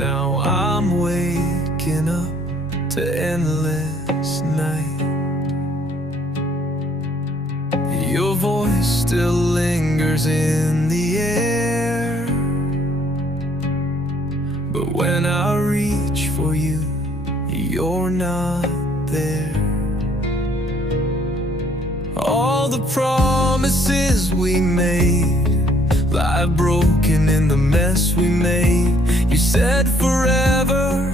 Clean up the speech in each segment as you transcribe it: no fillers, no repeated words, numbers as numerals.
Now I'm waking up to endless night. Your voice still lingers in the air, but when I reach for you, you're not there. All the promises we made lie broken in the mess we made. You said forever,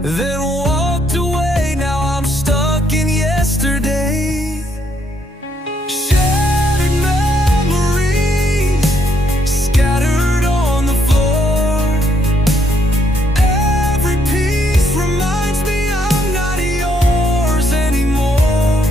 then walked away. Now I'm stuck in yesterday. Shattered memories scattered on the floor. Every piece reminds me I'm not yours anymore.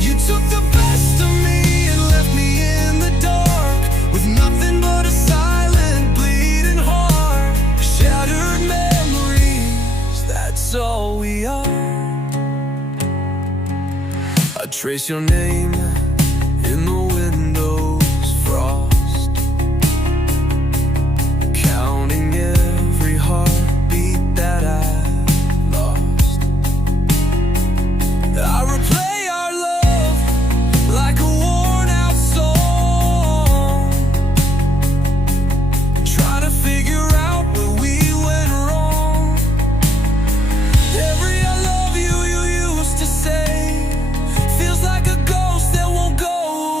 You took the best of me and left me in the dark with nothing but a silent bleeding heart. Shattered memories, that's all we are. I trace your name in the window's frost, counting every heartbeat that I've lost. I replay our love like a worn-out song, trying to figure out where we went wrong. Every I love you you used to say feels like a ghost that won't go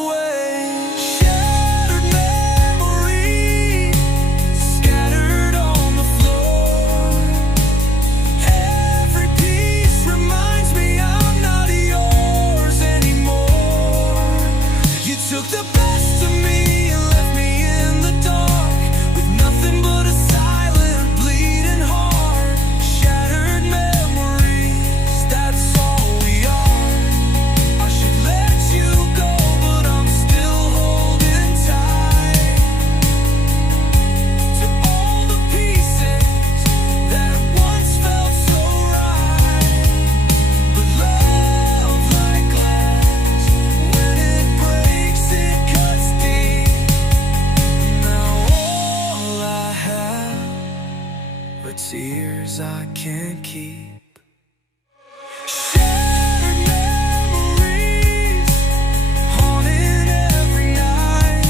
away. Shattered memories scattered on the floor. Every piece reminds me I'm not yours anymore. You took the best of me and left me in the dark with nothing but a silent bleeding heart. Shattered memories, that's all we are. I should let you go, but I'm still holding tight to all the pieces that once felt so right. But love like glass, when it breaks it cuts deep. Now all I have are tears I can't keep. Shattered memories haunting every night.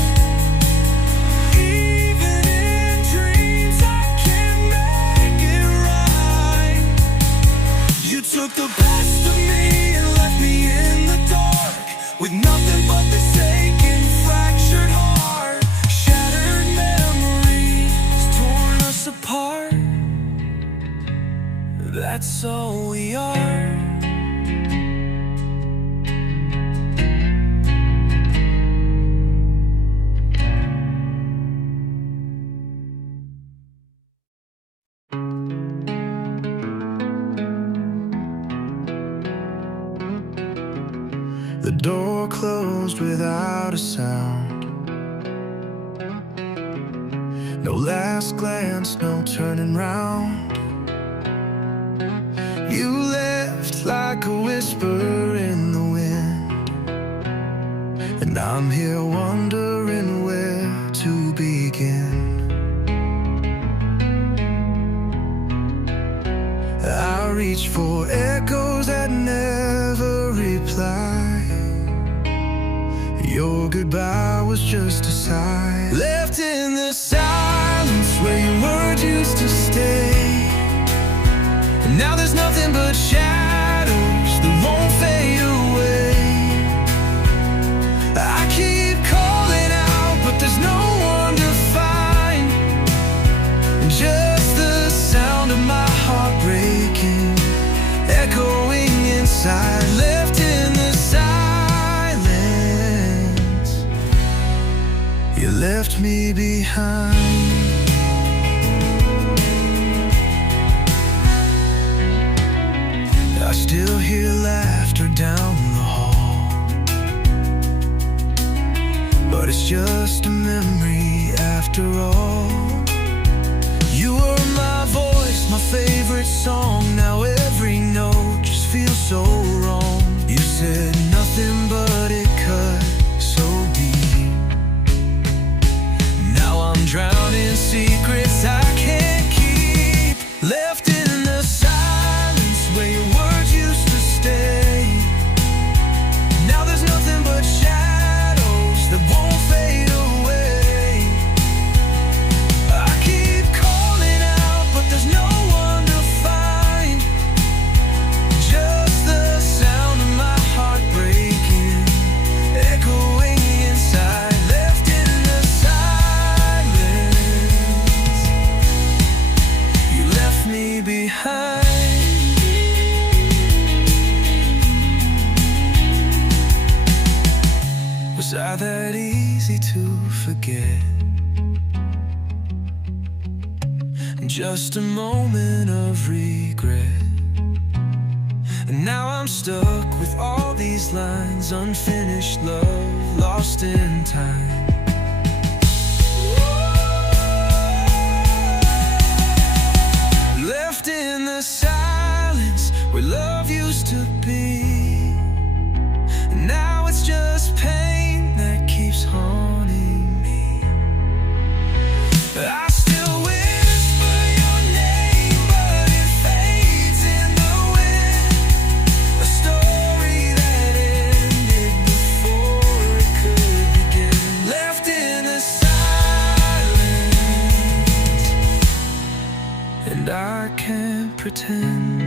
Even in dreams I can't make it right. You took the best of me and left me in the dark with nothing but this aching, fractured heart. Shattered memories torn us apart. That's all we are. The door closed without a sound. No last glance, no turning round. You left like a whisper in the wind, and I'm here wondering where to begin. I reach for echoes that never reply. Your goodbye was just a sigh, left in the silence where your words used to stay. And now there's nothing but shadows that won't fade away. I keep calling out, but there's no one to find. Just the sound of my heart breaking, echoing inside, left in the silence. You left me behind. I still hear laughter down the hall, but it's just a memory after all. You were my voice, my favorite song. Now every note just feels so wrong. You said nothing, but it cut so deep. Now I'm drowning behind. Was I that easy to forget? Just a moment of regret, and now I'm stuck with all these lines. Unfinished love, lost in time. Left in the silence where love used to be, and now it's just pain that keeps haunting me. I still whisper your name, but it fades in the wind. A story that ended before it could begin. Left in the silence, and I can't pretend.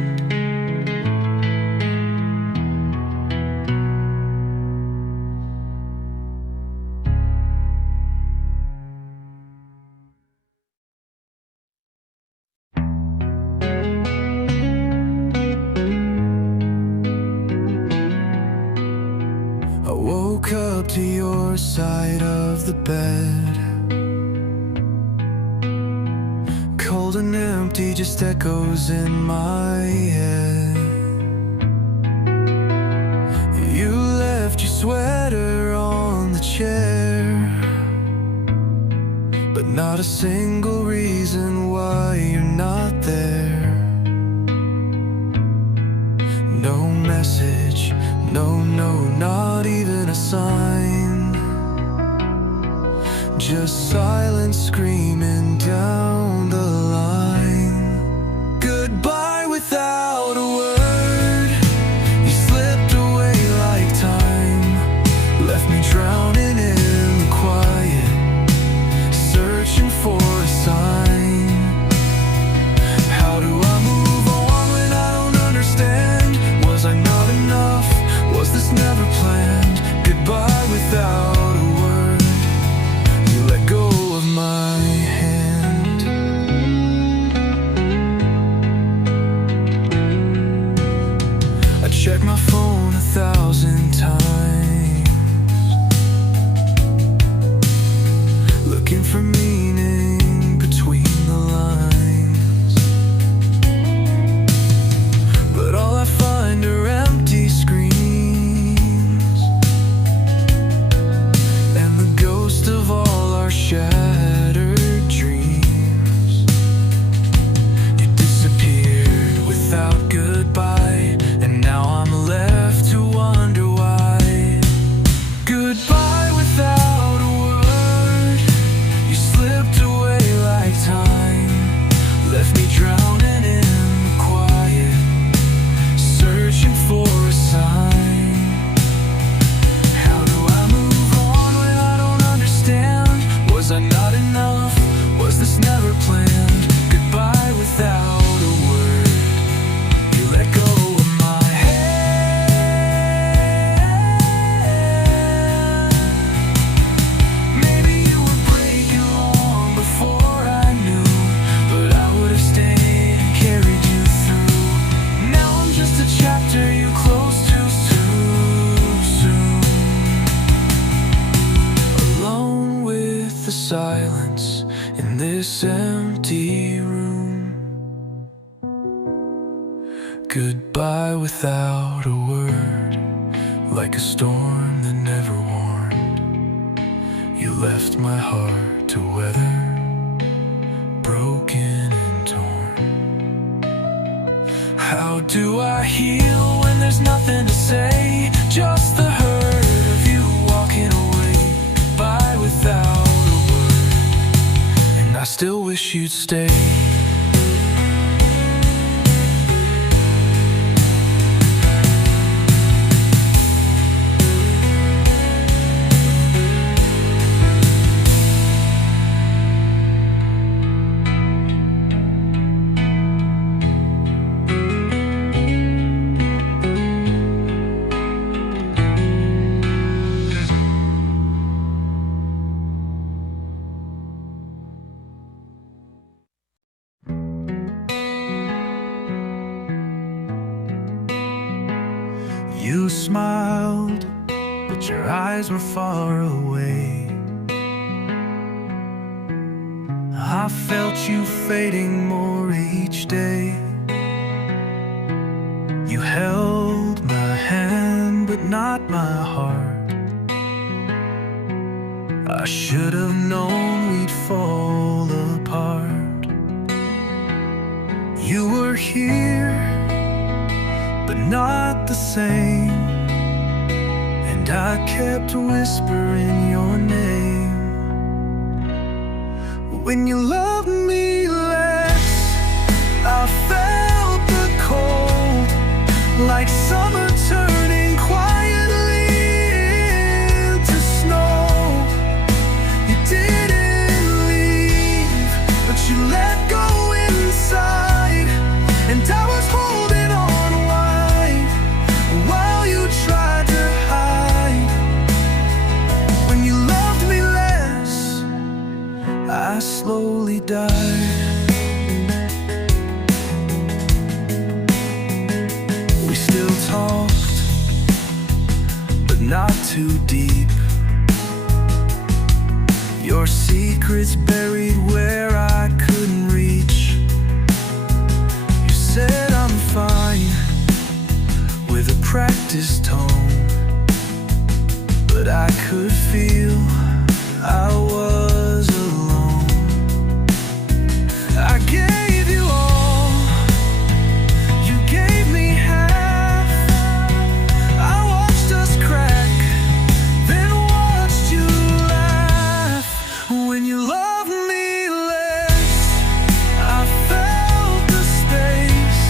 I woke up to your side of the bed, cold and empty, just echoes in my head. You left your sweater on the chair, but not a single reason why you're not there. No message, no, not even a sign. Just silence screaming down the line. Goodbye without a word. You slipped away like time, left me drowning in the quiet, searching for a sign. How do I move on when I don't understand? Was I not enough? Was this never planned? Goodbye without a word. You let go of my hand. I checked my phone 1,000 times, looking for meaning between the lines, but all I find are empty screens and the ghost of all our shattered dreams. You disappeared without goodbye, and now I'm left to wonder why. Goodbye without a word. You slipped away like time, left me drowning in the quiet, searching for a sign. How do I move on when I don't understand? Was I not enough? Was this never planned? Goodbye without a word. You let go of my hand. Maybe you were breaking long before I knew, but I would have stayed and carried you through. Now I'm just a chapter you closed too soon. Alone with the silence in this empty room. Goodbye without a word, like a storm that never warned. You left my heart to weather, broken and torn. How do I heal when there's nothing to say? Just the hurt of you walking away. Goodbye without a word, and I still wish you'd stay. You smiled, but your eyes were far away. I felt you fading more each day. You held my hand, but not my heart. I should have known we'd fall apart. You were here, but not the same. And I kept whispering your name. When you loved me less, I felt the cold, like summer turning quietly into snow. You didn't leave, but you let go inside, and I was holding on wide while you tried to hide. When you loved me less, I slowly died. We still talked, but not too deep. Your secrets buried where I couldn't reach. You said I'm fine with a practiced tone, but I could feel I was alone. I gave you all, you gave me half. I watched us crack, then watched you laugh. When you loved me less, I felt the space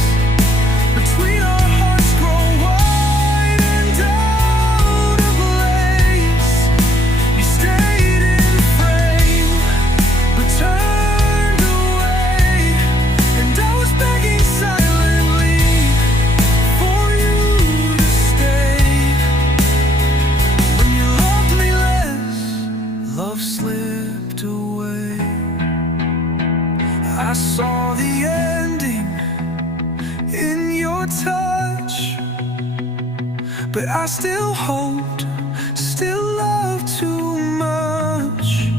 between our hearts grow wide and out of place. You stayed in frame, but turned away, and I was begging silently for you to stay. When you loved me less, love slipped away. I saw the ending in your touch, but I still hoped, still loved too much.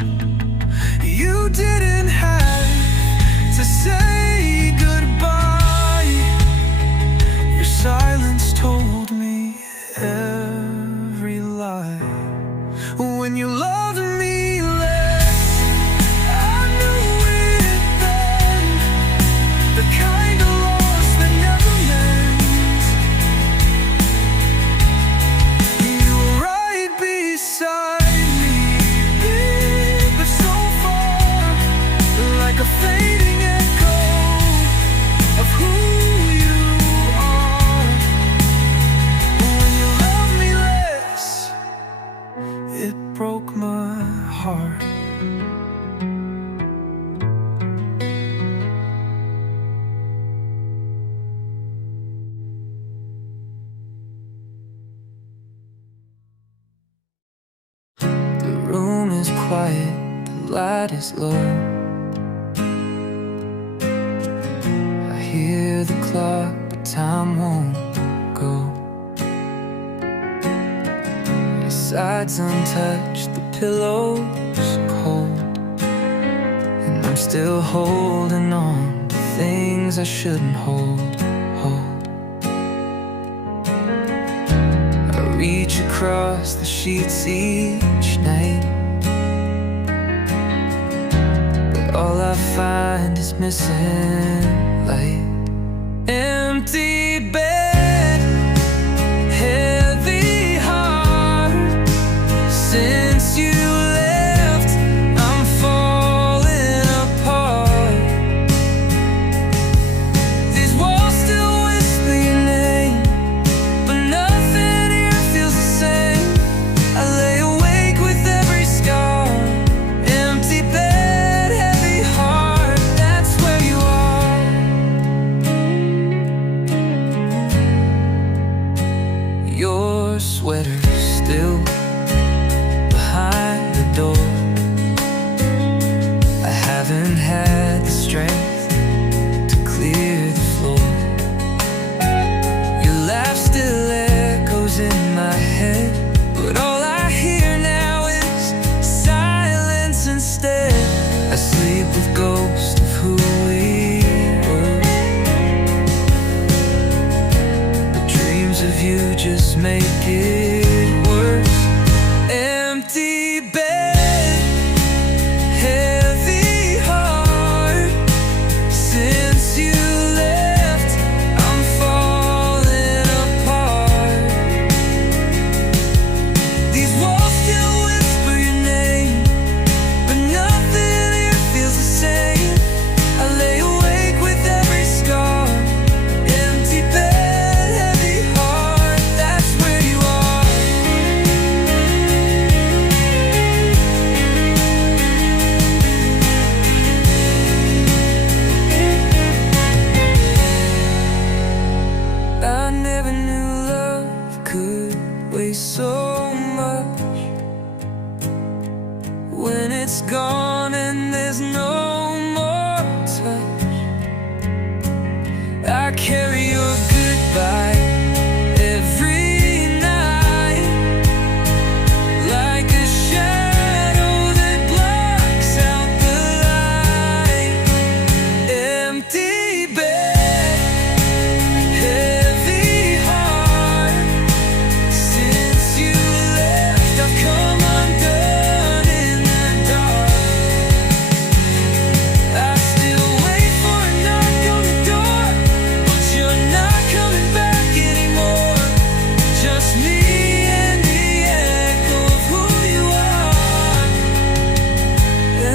You didn't have to say goodbye. Your silence told me every lie. When you loved me less, I knew it then, the kind of loss that never mends. You were right beside me, but so far, like a fading echo of who you are. When you loved me less, it broke my heart. The room is quiet, the light is low. I hear the clock, but time won't go. Your sides untouched, the pillow's cold, and I'm still holding on to things I shouldn't hold. I reach across the sheets each night, but all I find is missing light. Empty bed, heavy heart. Since you left, I'm falling apart. These walls still whisper your name, but nothing here feels the same. I lay awake with every scar. Empty bed, heavy heart. That's where you are. make it worse. Empty bed, heavy heart. Since you left, I'm falling apart. These walls still whisper your name, but nothing here feels the same. I lay awake with every scar. Empty bed, heavy heart, that's where you are. I never knew love could waste so much. When it's gone and there's no more touch, I carry your goodbye every night, like a shadow that blocks out the light. Empty bed, heavy heart. Since you left, I've come undone in the dark. I still wait for a knock on the door, but you're not coming back anymore. Just me and the echo of who you are.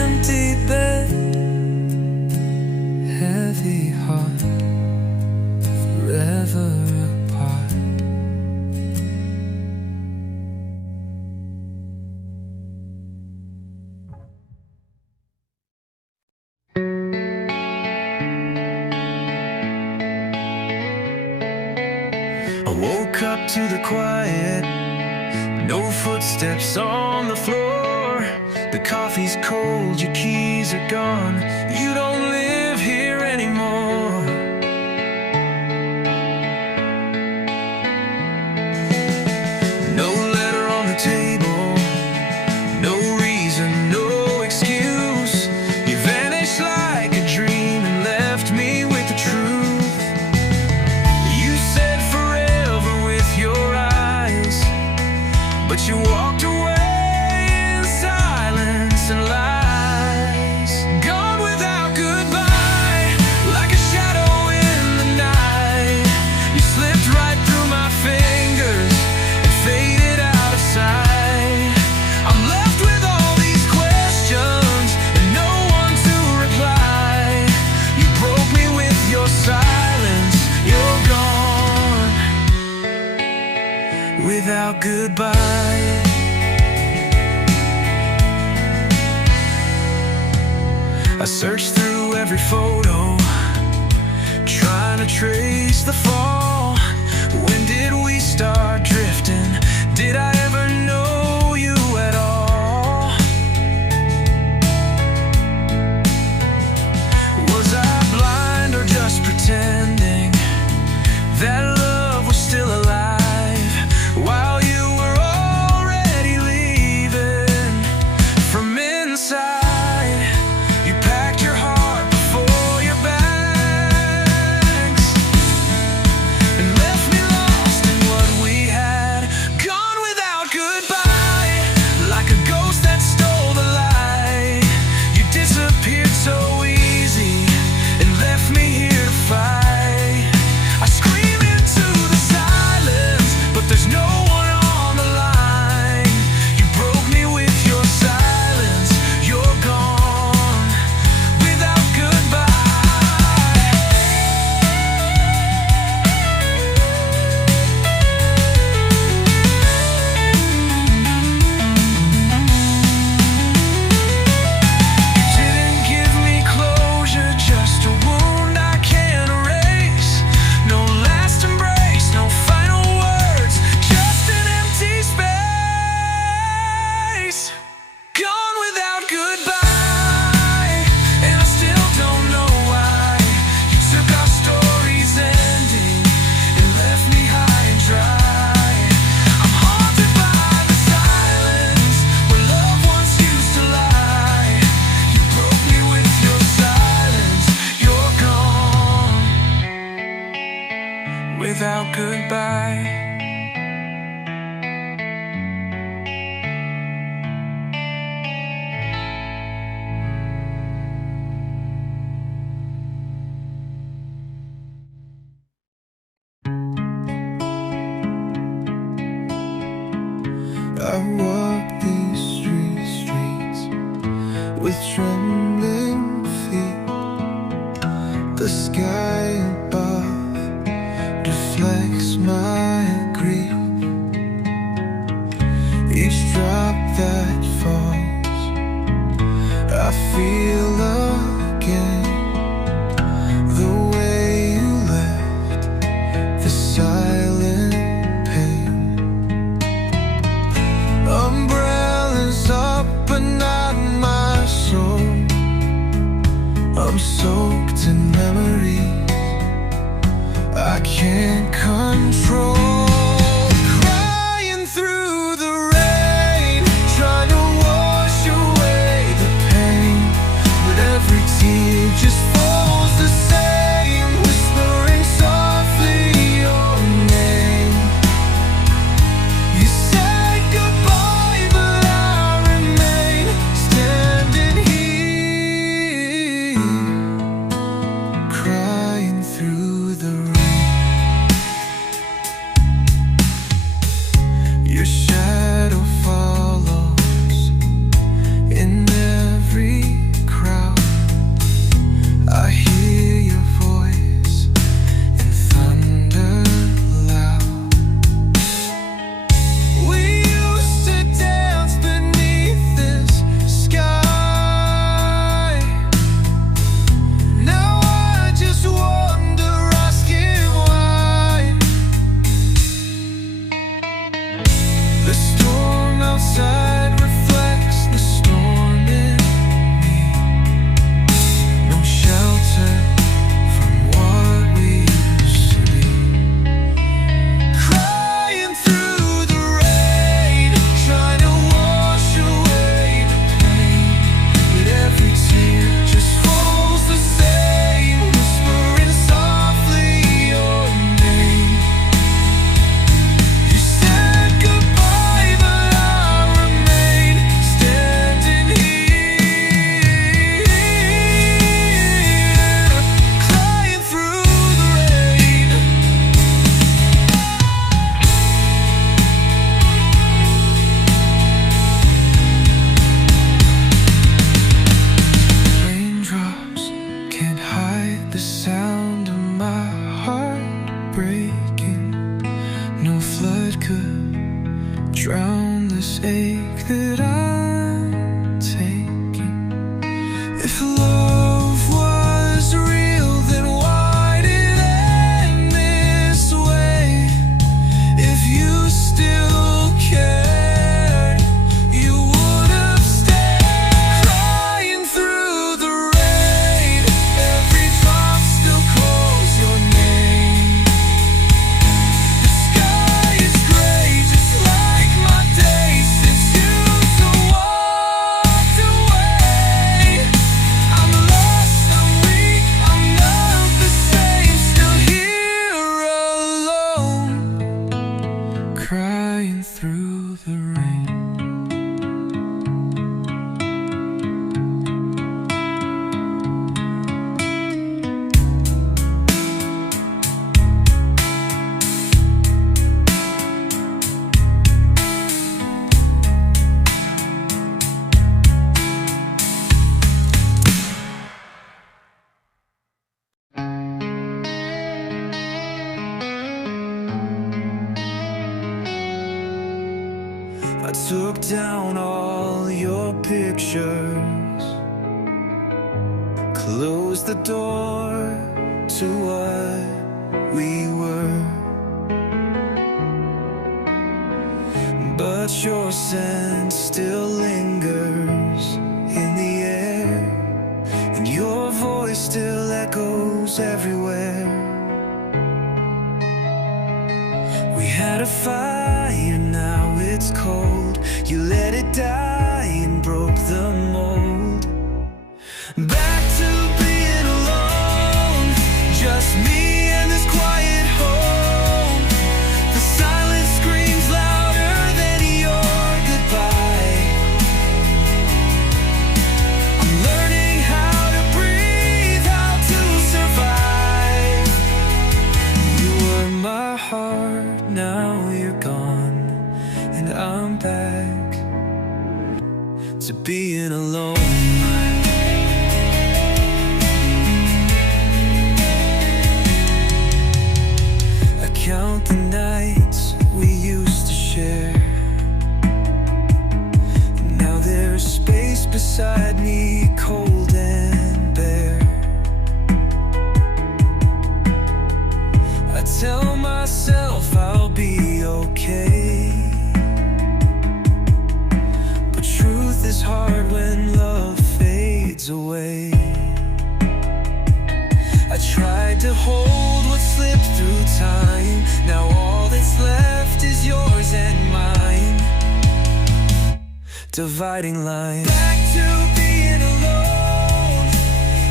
Empty bed, heavy heart, forever apart. I woke up to the quiet, no footsteps on the floor. The coffee's cold, your keys are gone. You don't live here anymore. No letter on the table, no reason, no excuse. You vanished like a dream and left me with the truth. You said forever with your eyes, but you walked away in silence and lies. Gone without goodbye, like a shadow in the night. You slipped right through my fingers and faded out of sight. I'm left with all these questions and no one to reply. You broke me with your silence, you're gone without goodbye. I searched through every photo, trying to trace the fall. When did we start drifting? Did I ever know you at all? Was I blind or just pretending that love was still alive while you were already leaving from inside? You packed your heart before your bags and left me lost in what we had. Gone without goodbye, like a ghost that stole the light. You disappeared so easy and left me here to fight. I scream into the silence, but there's no one on the line. You broke me with your silence, you're gone without goodbye. You didn't give me closure, just a wound I can't erase. No last embrace, no final words, just an empty space. Gone without goodbye, and I still don't know why. You took our story's ending and left me high and dry. I'm haunted by the silence where love once used to lie. You broke me with your silence, you're gone without goodbye. sky above deflects my grief. Each drop that falls, I feel again the way you left the silent pain. Umbrellas up but not my soul. I'm soaked in memories I can't control. Crying through the rain, trying to wash away the pain, but every tear just falls the same, whispering softly your name. You said goodbye, but I remain standing here, crying through the rain. Your shadow follows in every crowd. I hear your voice in thunder loud. We used to dance beneath this sky. Now I just wonder, asking why. The storm outside reflects the storm in me. No shelter from what we used to be. Crying through the rain, trying to wash away the pain, but every tear just falls the same, whispering softly your name. You said goodbye, but I remain standing here, crying through the rain. Raindrops can't hide the sound of my heart breaking. No flood could drown this ache that I'm taking. If love was real, then why did it end this way? If you still cared, you would have stayed. Crying through the rain, every drop still calls your name. The sky is gray, just like my days since you walked away. I'm lost, I'm weak, I'm not the same, still here alone, crying through the rain. I took down all your pictures, closed the door to what we were, but your scent still lingers in the air, and your voice still echoes everywhere. We had a fire, now it's cold. You let it die and broke the mold. Back to being alone, just me and this quiet home. The silence screams louder than your goodbye. I'm learning how to breathe, how to survive. You were my heart, now you're gone, and I'm back to being alone. tell myself I'll be okay, but truth is hard when love fades away. I tried to hold what slipped through time. Now all that's left is yours and mine. Dividing line. Back to being alone,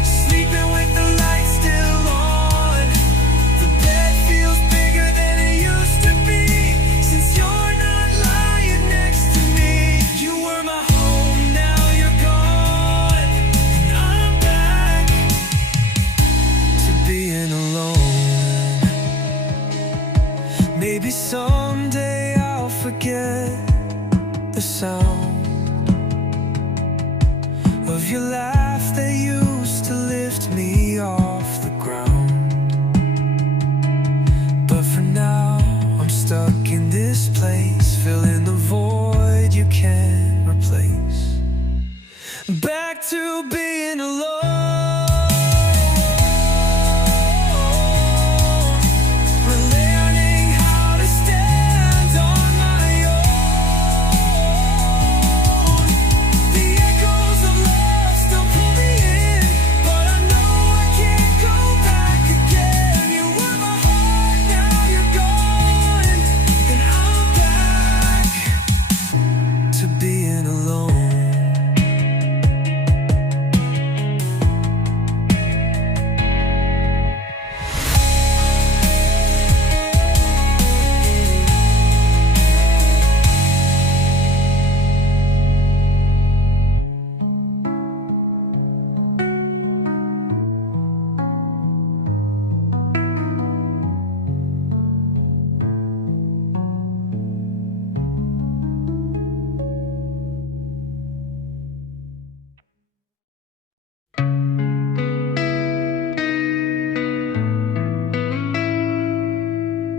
sleeping with the lights still on. The bed feels bigger than it used to be, since you're not lying next to me. You were my home, now you're gone, and I'm back to being alone. Maybe someday I'll forget the sound of your laugh that used to lift me off the ground. But for now, I'm stuck in this place, filling the void you can't replace. Back to being alone, relearning how to stand on my own. The echoes of love still pull me in, but I know I can't go back again. You were my heart, now you're gone, and I'm back to being alone.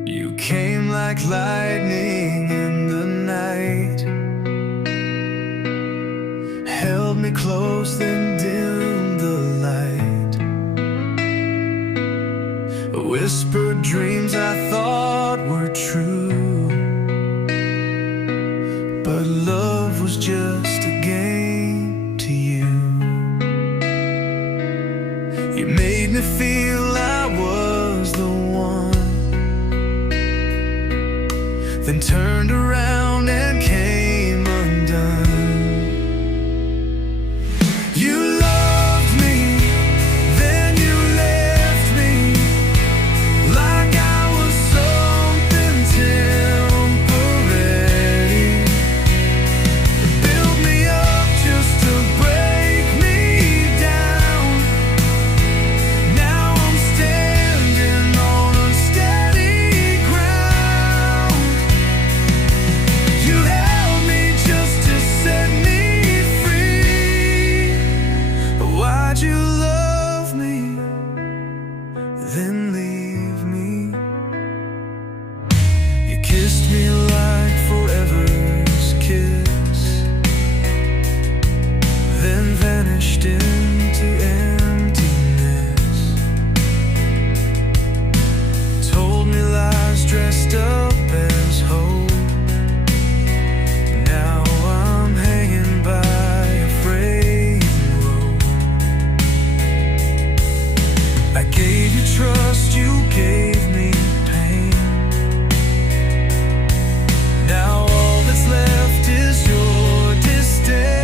You came like lightning in the night, held me close, then dimmed the light. Whispered dreams I thought were true, but love was just a game to you. You made me feel I was the one, then turned around and came undone. You loved me, then you left me, like I was something temporary. Built me up just to break me down. Now I'm standing on unsteady ground. You held me just to set me free. Why'd you love me, then leave me? You kissed me like forever's kiss, then vanished into emptiness. Told me lies dressed up as hope. Now I'm hanging by a frayed rope. I gave you trust, you gave me pain. Now all that's left is your disdain.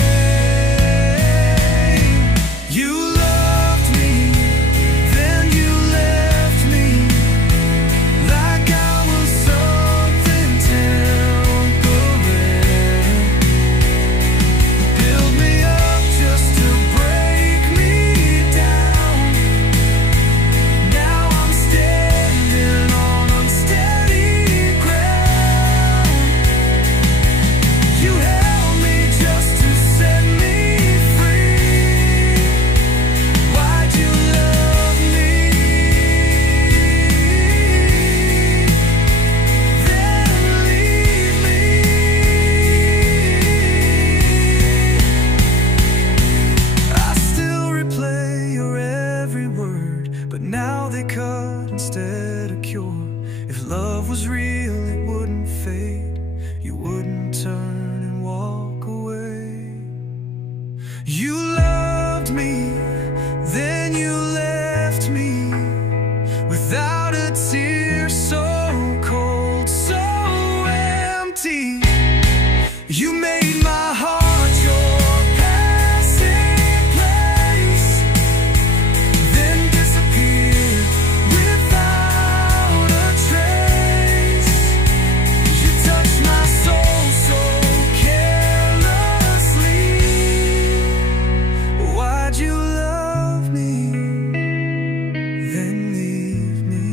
You loved me, then you left me, like I was something temporary. Build me up just to break me down. Now I'm standing on unsteady ground. You held me just to set me free. Why'd you love me, then leave me? I still replay your every word, but now they cut instead of cure. If love was real, it wouldn't fade. You wouldn't turn and walk away. You loved me, then you left me without a tear, so cold, so empty. You made my heart your passing place, then disappeared without a trace. You touched my soul so carelessly. Why'd you love me, then leave me?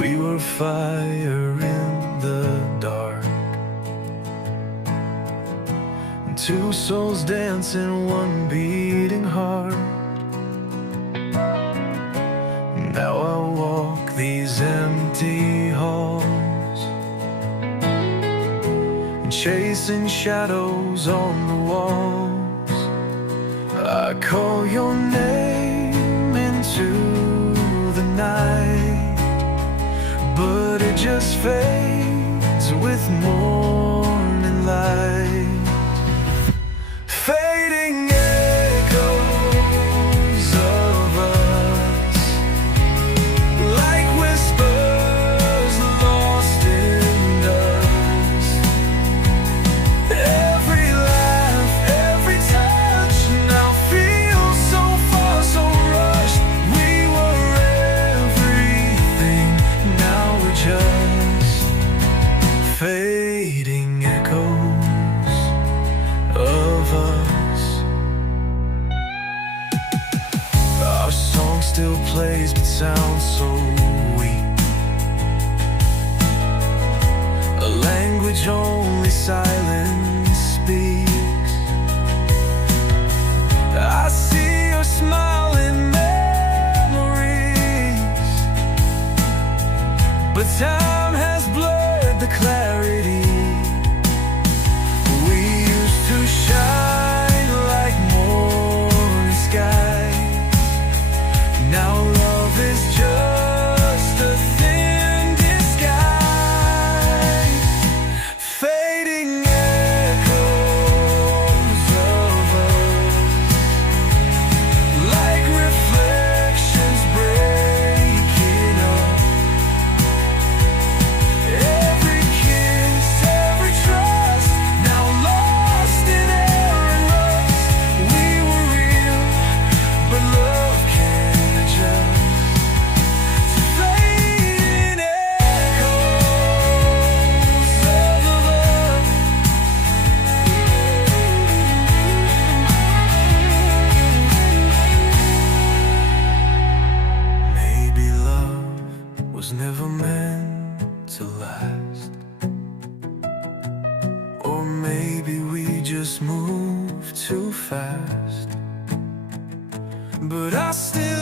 We were fire in the dark, two souls dancing, one beating heart. Now I walk these empty halls, chasing shadows on the walls. I call your name into the night, but it just fades with morning light. Fading echoes of us, like whispers lost in dust. Every laugh, every touch now feels so far, so rushed. We were everything, now we're just fading echoes of us. Our song still plays but sounds so weak, a language only silence speaks. I see your smile in memories, but time has blurred the clarity. We used to shine like morning skies. Now love is just a thin disguise. Fading echoes of us, like reflections breaking up. Every kiss, every trust, now lost in air and rust. We were real, but love can't adjust to fading echoes of love. Maybe love was never meant to last, or maybe we just moved too fast. But I still